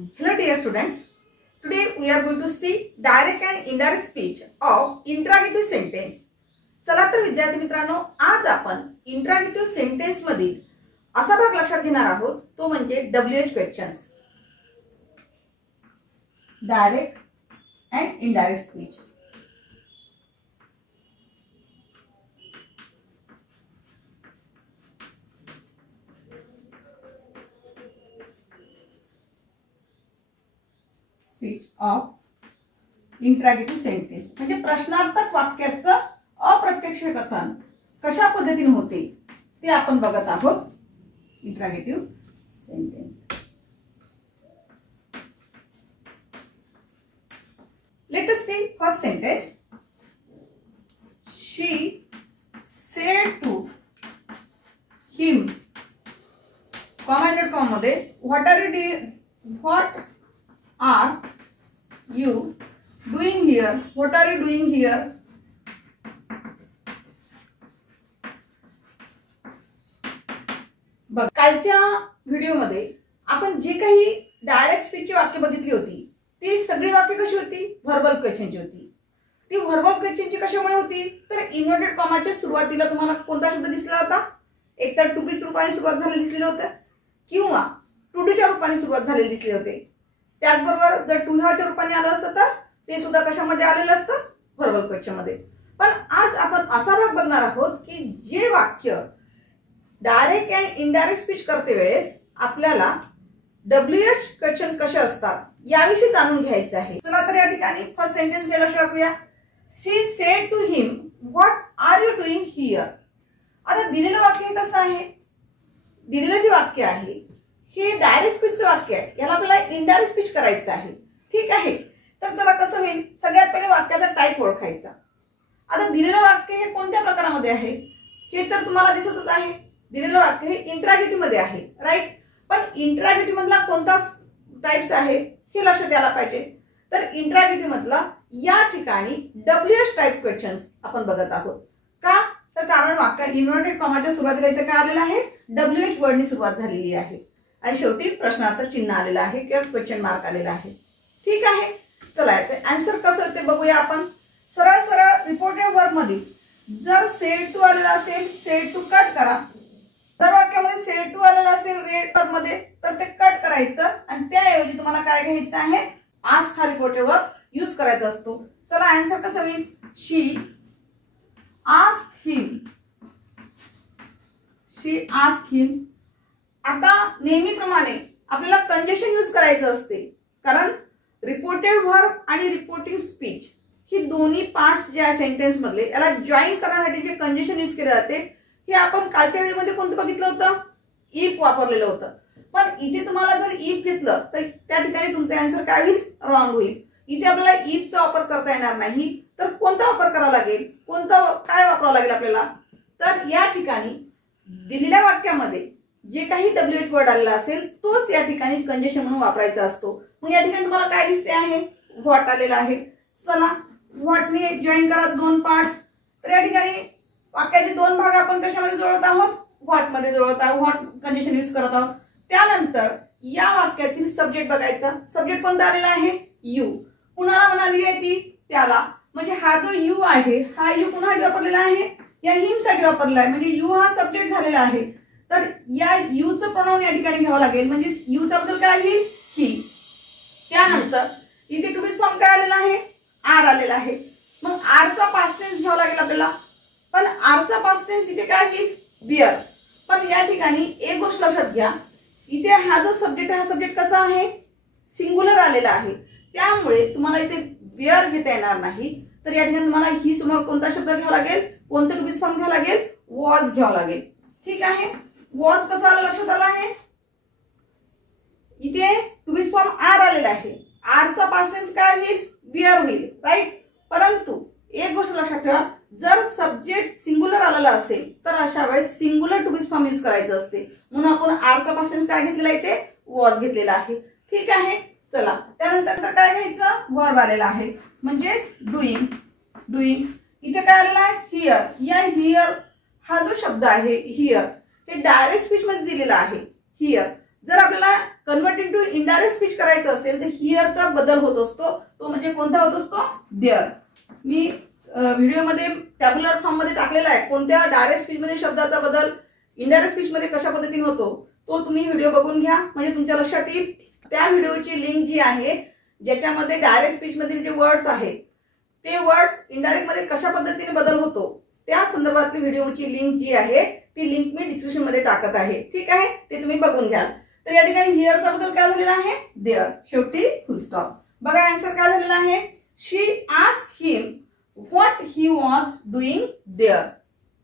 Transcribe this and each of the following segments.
Hello dear students, today we are going to see direct and indirect speech of interrogative sentence. चला तर विद्यार्थी मित्रांनो, आज आपण इंटरॉगेटिव्ह सेंटेन्स मधील असा भाग लक्षात घेणार आहोत तो म्हणजे WH questions, direct and indirect speech. Speech of interrogative sentence म्हणजे प्रश्नार्थक वाक्याचं अप्रत्यक्ष कथन कशा पद्धतीने होते ते आपण बघत आहोत. Interrogative sentence. Let us see first sentence. She said to him commented comma मध्ये what are you doing here? What are you doing here? बघ, कालच्या व्हिडिओमध्ये आपण जे काही डायरेक्ट स्पीचची वाक्य बघितली होती ती सगळी वाक्य कशी होती? व्हर्बल क्वेश्चनची होती. ती व्हर्बल क्वेश्चनची कशामुळे होती? तर इन्व्हर्टेड कॉमाच्या सुरुवातीला तुम्हाला कोणता शब्द दिसला होता? एकतर टू बी रूपाने सुरुवात झालेली दिसले होते किंवा टू डूच्या रूपाने सुरुवात झालेली दिसले होते. त्याचबरोबर जर टू ह्याच्या रूपाने आलं असतं तर ते सुद्धा कशामध्ये आलेलं असतं? व्हर्बल क्वेश्चन मध्ये. पण आज आपण असा भाग बघणार आहोत की जे वाक्य डायरेक्ट अँड इनडायरेक्ट स्पीच करते वेळेस आपल्याला WH क्वेश्चन कसे असतात याविषयी जाणून घ्यायचे आहे. चला तर या ठिकाणी फर्स्ट सेंटेन्स घ्यायला शिकूया. She said to him what are you doing here. आता दिलेलं वाक्य कसं आहे? दिलेलं जे वाक्य आहे हे डायरेक्ट स्पीचचं वाक्य आहे, याला आपल्याला इनडायरेक्ट स्पीच करायचं आहे. ठीक आहे, तर चला कसं होईल? सगळ्यात पहिले वाक्याचा टाईप ओळखायचा. आता दिलेलं वाक्य हे कोणत्या प्रकारामध्ये आहे हे तर तुम्हाला दिसतच आहे. दिलेलं वाक्य हे इंटरॉगेटिव्ह मध्ये आहे, राईट. पण इंटरॉगेटिव्ह मधला कोणता टाइप्स आहे हे लक्षात यायला पाहिजे. तर इंटरॉगेटिव्ह मधला या ठिकाणी WH टाइप क्वेश्चन्स आपण बघत आहोत. का? तर कारण वाक्य इन्व्हर्टेड कॉमाच्या सुरुवातीला इथे काय आलेलं आहे? WH वर्डनी सुरुवात झालेली आहे आणि शेवटी प्रश्नार्थ चिन्ह आलेलं आहे किंवा क्वेश्चन मार्क आलेला आहे. ठीक आहे, चला याचे आन्सर कसं ते बघूया आपण. सरळ सरळ रिपोर्टेड वर्ब मध्ये जर सेड टू आलेला असेल, सेड टू कट करा. जर वाक्यामध्ये सेड टू आलेला असेल रेड वर्ब मध्ये तर ते कट करायचं आणि त्याऐवजी तुम्हाला काय घ्यायचं आहे? आस्क हा रिपोर्टेड वर्ब यूज करायचा असतो. चला आन्सर कसं होईल? शी आस्क हिम. शी आस्क हिम. आता नेहमीप्रमाणे आपल्याला कंजेशन यूज करायचं असते, कारण रिपोर्टेड वर्ब आणि रिपोर्टिंग स्पीच ही दोन्ही पार्ट्स जे आहे सेंटेन्स मधले याला जॉईन करण्यासाठी जे कंजेशन यूज केले जाते हे आपण कालच्या व्हिडिओमध्ये कोणतं बघितलं होतं? इफ वापरलेलं होतं. पण इथे तुम्हाला जर इफ घेतलं तर त्या ठिकाणी तुमचे आन्सर काय होईल? रॉंग होईल. इथे आपल्याला इफचा वापर करता येणार नाही, तर कोणता वापर करावा लागेल? काय वापरावं लागेल आपल्याला? तर या ठिकाणी दिलेल्या वाक्यामध्ये जे काही WH वर्ड आलेला असेल तोच या ठिकाणी कंजेशन म्हणून वापरायचा असतो. मग या ठिकाणी तुम्हाला काय दिसते आहे? व्हॉट आलेला आहे. चला व्हॉटने जॉईन करा दोन पार्ट्स. तर या ठिकाणी वाक्याचे दोन भाग आपण कशामध्ये जोडत आहोत? व्हॉट मध्ये जोडत आहोत. व्हॉट कंजेशन यूज करत आहोत. त्यानंतर या वाक्यातील सब्जेक्ट बघायचा. सब्जेक्ट कोणता आलेला आहे? यू. कुणाला म्हणाली आहे ती? त्याला. म्हणजे हा जो यू आहे हा यू कुणासाठी वापरलेला आहे? या हिम साठी वापरलेला आहे. म्हणजे यू हा सब्जेक्ट झालेला आहे. तर या यूचं प्रोनाउन या ठिकाणी घ्यावं लागेल. म्हणजे यूचा बद्दल काय होईल? ही. त्यानंतर इथे टू बी फॉर्म काय आलेला आहे? आर आलेला आहे. मग आरचा पास्ट टेन्स घ्यावा लागेल आपल्याला. पण आरचा पास्ट टेन्स इथे काय होईल? बिअर. पण या ठिकाणी एक गोष्ट लक्षात घ्या, इथे हा जो सब्जेक्ट आहे हा सब्जेक्ट कसा आहे? सिंग्युलर आलेला आहे. त्यामुळे तुम्हाला इथे बिअर घेता येणार नाही. तर या ठिकाणी तुम्हाला ही समोर कोणता शब्द घ्यावा लागेल? कोणतं टू बी फॉर्म घ्यावं लागेल? वॉज घ्यावं लागेल. ठीक आहे, वॉज कसा आला लक्षात आला आहे? इथे टू बी फॉर्म आर आलेला आहे. आरचा पास्ट टेन्स काय होईल? बिअर होईल, राईट. परंतु एक गोष्ट लक्षात ठेवा, जर सब्जेक्ट सिंग्युलर आलेला असेल तर अशा वेळेस singular to be form use करायचं असते. म्हणून आपण आरचा पास्ट टेन्स काय घेतलेला इथे? वॉज घेतलेला आहे. ठीक आहे, चला त्यानंतर काय घ्यायचं? वर्ब आलेला आहे म्हणजेच डुईंग. डुईंग इथे काय आलेला आहे? हिअर. या हिअर हा जो शब्द आहे हिअर हे डायरेक्ट स्पीच मध्ये दिलेला आहे. हिअर जर आपल्याला कन्वर्ट इनटू इनडायरेक्ट स्पीच करायचं असेल तर हिअरचा बदल होत असतो, तो म्हणजे कोणता होत असतो, देअर. मी व्हिडिओमध्ये टॅब्युलर फॉर्म मध्ये टाकलेला आहे कोणत्या डायरेक्ट स्पीच मध्ये शब्दाचा बदल इनडायरेक्ट स्पीच मध्ये कशा पद्धतीने होतो तो तुम्ही व्हिडिओ बघून घ्या म्हणजे तुमच्या लक्षात येईल. त्या व्हिडिओची लिंक जी आहे ज्याच्यामध्ये डायरेक्ट स्पीच मधील जे वर्ड्स आहेत ते वर्ड्स इनडायरेक्ट मध्ये कशा पद्धतीने बदल होतो त्या संदर्भातली व्हिडिओची लिंक जी आहे ती लिंक मी डिस्क्रिप्शन मध्ये टाकत आहे. ठीक आहे, ते तुम्ही बघून घ्या. तर या ठिकाणी हिअरचा बदल काय झालेला आहे, देअर, शेवटी फुल स्टॉप. बघा आन्सर काय झालेला आहे, she asked him what he was doing there.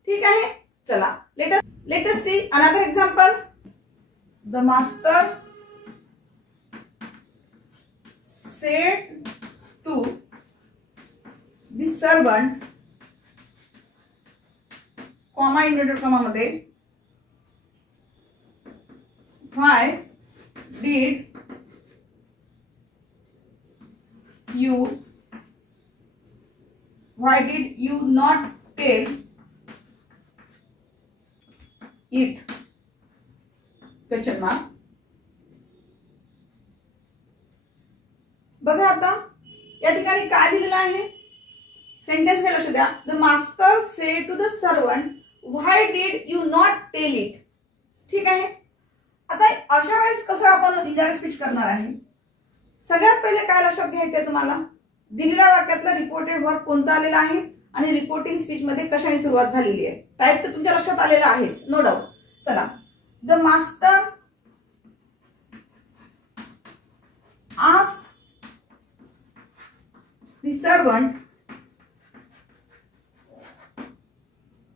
ठीक आहे, चला let us see another example. The master said to the servant comma inverted comma मध्ये why did you not tell it, question mark. बघा आता या ठिकाणी काय दिलेलं आहे, सेंटेन्स कडे लक्ष द्या. The master said to the servant why did you not tell it. ठीक आहे, आता अशा वेळेस कसं आपण इनडायरेक्ट स्पीच करणार आहे. सगळ्यात पहिले काय लक्षात घ्यायचंय तुम्हाला, दिलेल्या वाक्यातला रिपोर्टेड वर्ब कोणता आलेला आहे आणि रिपोर्टिंग स्पीच मध्ये कशाने सुरुवात झालेली आहे. टाईप तर तुमच्या लक्षात आलेला आहेच, नो डाऊट. चला, the master asked the servant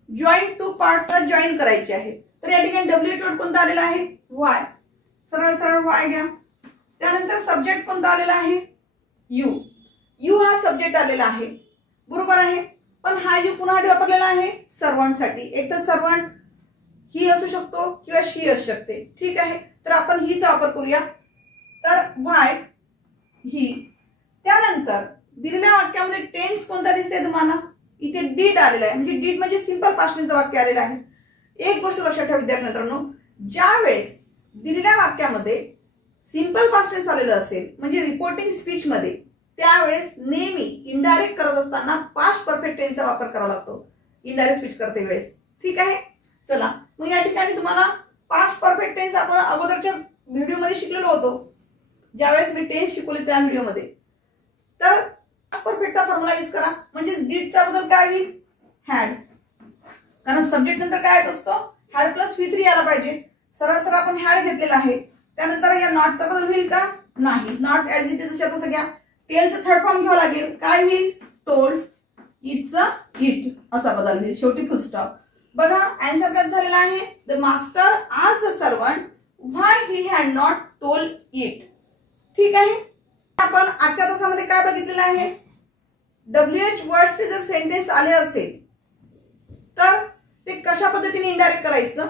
join two पार्ट्सला जॉईन करायचे आहे. तर या ठिकाणी WH वर्ड कोणता आलेला आहे, वाय. सरळ सरळ वाय घ्या. त्यानंतर सब्जेक्ट कोणता आलेला आहे, यू. यू हा सब्जेक्ट आलेला आहे, बरोबर आहे. पण हा यू पुन्हा वापरलेला आहे सर्वंट साठी. एक तर सर्वंट ही असू शकतो किंवा शी असू शकते. ठीक आहे, तर आपण हीचा वापर करूया. तर वाय ही. त्यानंतर दिलेल्या वाक्यामध्ये टेन्स कोणता दिसते तुम्हाला, इथे डीड आलेला आहे. म्हणजे डीड म्हणजे सिंपल पास्ट टेन्सचं वाक्य आलेलं आहे. एक गोष्ट लक्षात ठेवा विद्यार्थी मित्रांनो, ज्या वेळेस दिलेल्या वाक्यामध्ये सिंपल पास्ट टेन्स आलेलं असेल म्हणजे रिपोर्टिंग स्पीच मध्ये त्यावेळेस नेहमी इनडायरेक्ट करत असताना पास्ट परफेक्ट टेन्सचा वापर करावा लागतो इनडायरेक्ट स्पीच करते वेळेस. ठीक आहे, चला मग या ठिकाणी तुम्हाला पास्ट परफेक्ट टेन्स आपण अगोदरच्या व्हिडिओमध्ये शिकलेलो होतो ज्यावेळेस मी टेन्स शिकवले त्या व्हिडिओमध्ये. तर परफेक्टचा फॉर्म्युला यूज करा म्हणजे डीडचा बदल काय होईल, हॅड. कारण सब्जेक्ट नंतर काय येत असतो, हॅड प्लस V3 यायला पाहिजे. सरळ सरळ आपण हॅड घेतलेला आहे. त्यानंतर या नॉटचा बदल होईल का, नाही. नॉट ऍज इट इज आता सगळ्या. टेलचं थर्ड फॉर्म घ्यावं लागेल, काय होईल, टोल्ड. इटचा इट असा बदल होईल, शेवटी फुल स्टॉप. बघा आन्सर काय झालेला आहे, the master asked the servant why he had not told it. ठीक आहे, आपण आजच्या तासामध्ये काय बघितलेलं आहे, WH वर्ड्सचे जर सेंटेन्स आले असेल तर ते कशा पद्धतीने इनडायरेक्ट करायचं.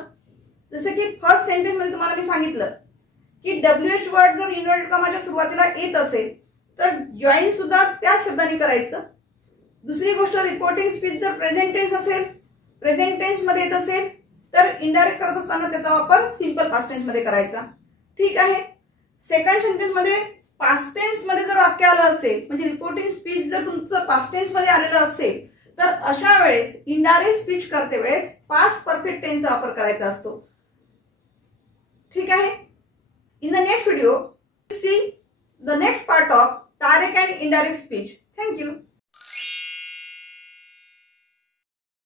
जसे की फर्स्ट सेंटेन्स मध्ये तुम्हाला मी सांगितलं की WH वर्ड जर इन्व्हर्टेड कॉमाच्या सुरुवातीला येत असेल तर जॉईन सुद्धा त्या शब्दाने करायचं. दुसरी गोष्ट, रिपोर्टिंग स्पीच जर प्रेझेंट टेन्स असेल, प्रेझेंट टेन्स मध्ये येत असेल तर इनडायरेक्ट करत असताना त्याचा वापर सिंपल पास्ट टेन्स मध्ये करायचा. ठीक आहे, सेकंड सेंटेन्स मध्ये पास्ट टेन्स मध्ये जर वाक्य आलं असेल म्हणजे रिपोर्टिंग स्पीच जर तुमचं पास्ट टेन्स मध्ये आलेलं असेल तर अशा वेळेस इनडायरेक्ट स्पीच करते वेळेस पास्ट परफेक्ट टेन्सचा वापर करायचा असतो. ठीक आहे, in the next video see the next part of direct and indirect speech. Thank you.